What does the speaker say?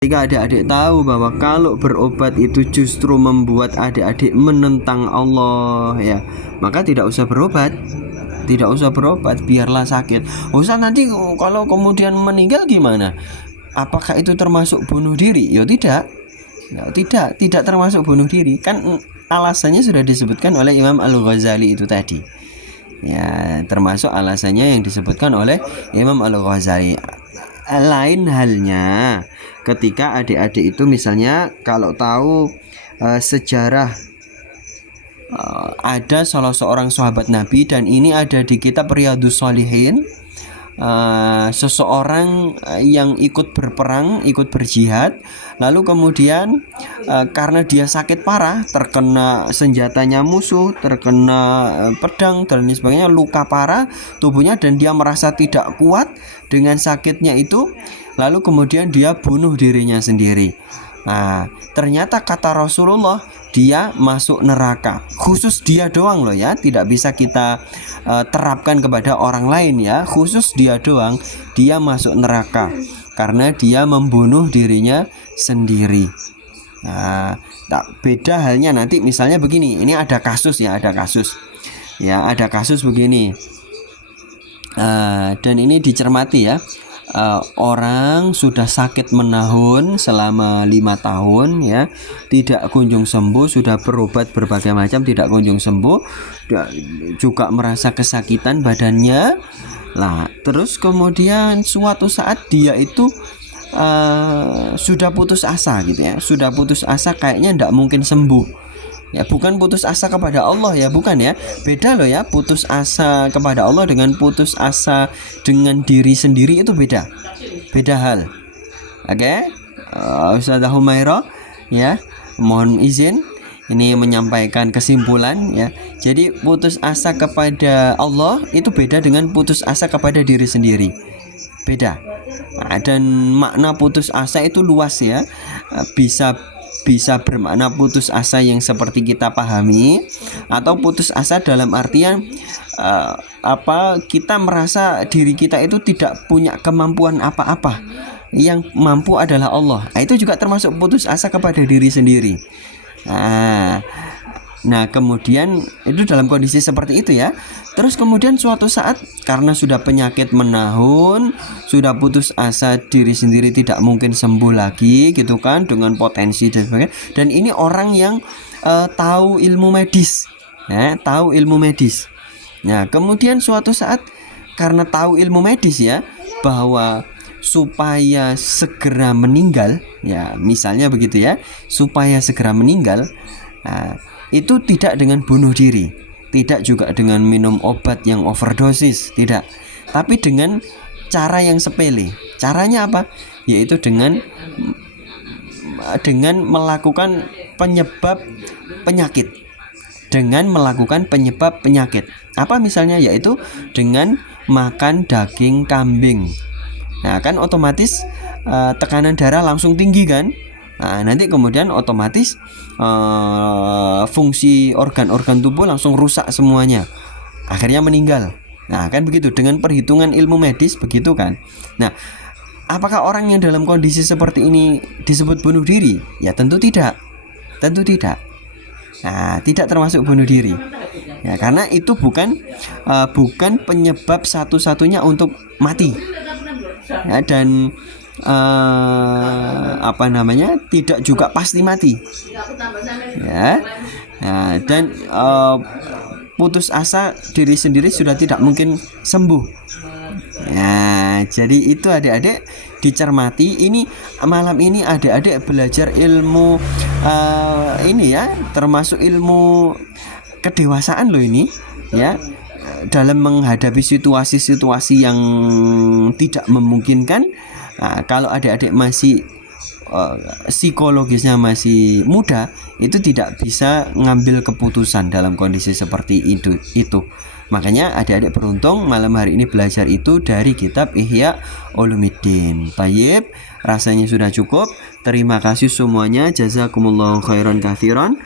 Jika adik-adik tahu bahwa kalau berobat itu justru membuat adik-adik menentang Allah, ya, maka tidak usah berobat. Tidak usah berobat, biarlah sakit. Ustaz, nanti kalau kemudian meninggal gimana? Apakah itu termasuk bunuh diri? Ya tidak. Ya, tidak termasuk bunuh diri. Kan alasannya sudah disebutkan oleh Imam Al-Ghazali itu tadi. Ya, termasuk alasannya yang disebutkan oleh Imam Al-Ghazali. Lain halnya ketika adik-adik itu misalnya kalau tahu sejarah ada salah seorang sahabat Nabi, dan ini ada di kitab Riyadhus Shalihin, seseorang yang ikut berperang, ikut berjihad, lalu kemudian karena dia sakit parah, terkena senjatanya musuh, terkena pedang dan lain sebagainya, luka parah tubuhnya, dan dia merasa tidak kuat dengan sakitnya itu, lalu kemudian dia bunuh dirinya sendiri. Nah, ternyata kata Rasulullah, dia masuk neraka. Khusus dia doang loh ya, tidak bisa kita terapkan kepada orang lain ya. Khusus dia doang, dia masuk neraka karena dia membunuh dirinya sendiri. Nah, tak beda halnya nanti misalnya begini. Ini ada kasus ya, ada kasus begini. Dan ini dicermati ya. Orang sudah sakit menahun selama 5 tahun ya, tidak kunjung sembuh, sudah berobat berbagai macam tidak kunjung sembuh, juga merasa kesakitan badannya. Lah, terus kemudian suatu saat dia itu sudah putus asa gitu ya, sudah putus asa, kayaknya tidak mungkin sembuh. Ya, bukan putus asa kepada Allah ya, bukan ya. Beda loh ya, putus asa kepada Allah dengan putus asa dengan diri sendiri itu beda. Beda hal. Oke? Ustazah Humaira ya, mohon izin ini menyampaikan kesimpulan ya. Jadi putus asa kepada Allah itu beda dengan putus asa kepada diri sendiri. Beda. Nah, dan makna putus asa itu luas ya. Bisa bermakna putus asa yang seperti kita pahami, atau putus asa dalam artian kita merasa diri kita itu tidak punya kemampuan apa-apa, yang mampu adalah Allah. Nah, itu juga termasuk putus asa kepada diri sendiri. Nah, kemudian itu dalam kondisi seperti itu ya. Terus kemudian suatu saat karena sudah penyakit menahun, sudah putus asa, diri sendiri tidak mungkin sembuh lagi gitu kan, dengan potensi dan sebagainya. Dan ini orang yang tahu ilmu medis, ya, tahu ilmu medis. Nah, kemudian suatu saat karena tahu ilmu medis ya, bahwa supaya segera meninggal, ya misalnya begitu ya, supaya segera meninggal. Nah, itu tidak dengan bunuh diri, tidak juga dengan minum obat yang overdosis, tidak, tapi dengan cara yang sepele. Caranya apa? Yaitu dengan melakukan penyebab penyakit. Dengan melakukan penyebab penyakit. Apa misalnya? Yaitu dengan makan daging kambing. Nah, kan otomatis tekanan darah langsung tinggi kan? Nah, nanti kemudian otomatis fungsi organ-organ tubuh langsung rusak semuanya, akhirnya meninggal. Nah, kan begitu, dengan perhitungan ilmu medis begitu kan. Nah, apakah orang yang dalam kondisi seperti ini disebut bunuh diri? Ya tentu tidak. Tentu tidak. Nah, tidak termasuk bunuh diri. Ya, karena itu bukan penyebab satu-satunya untuk mati. Ya, dan tidak juga pasti mati ya. Nah, dan putus asa diri sendiri sudah tidak mungkin sembuh ya. Jadi itu adik-adik dicermati. Ini malam ini adik-adik belajar ilmu ini ya, termasuk ilmu kedewasaan loh ini ya, dalam menghadapi situasi-situasi yang tidak memungkinkan. Nah, kalau adik-adik masih psikologisnya masih muda, itu tidak bisa ngambil keputusan dalam kondisi seperti itu. Makanya adik-adik beruntung malam hari ini belajar itu dari kitab Ihya Ulumuddin. Tayyib, rasanya sudah cukup. Terima kasih semuanya. Jazakumullahu khairan katsiran.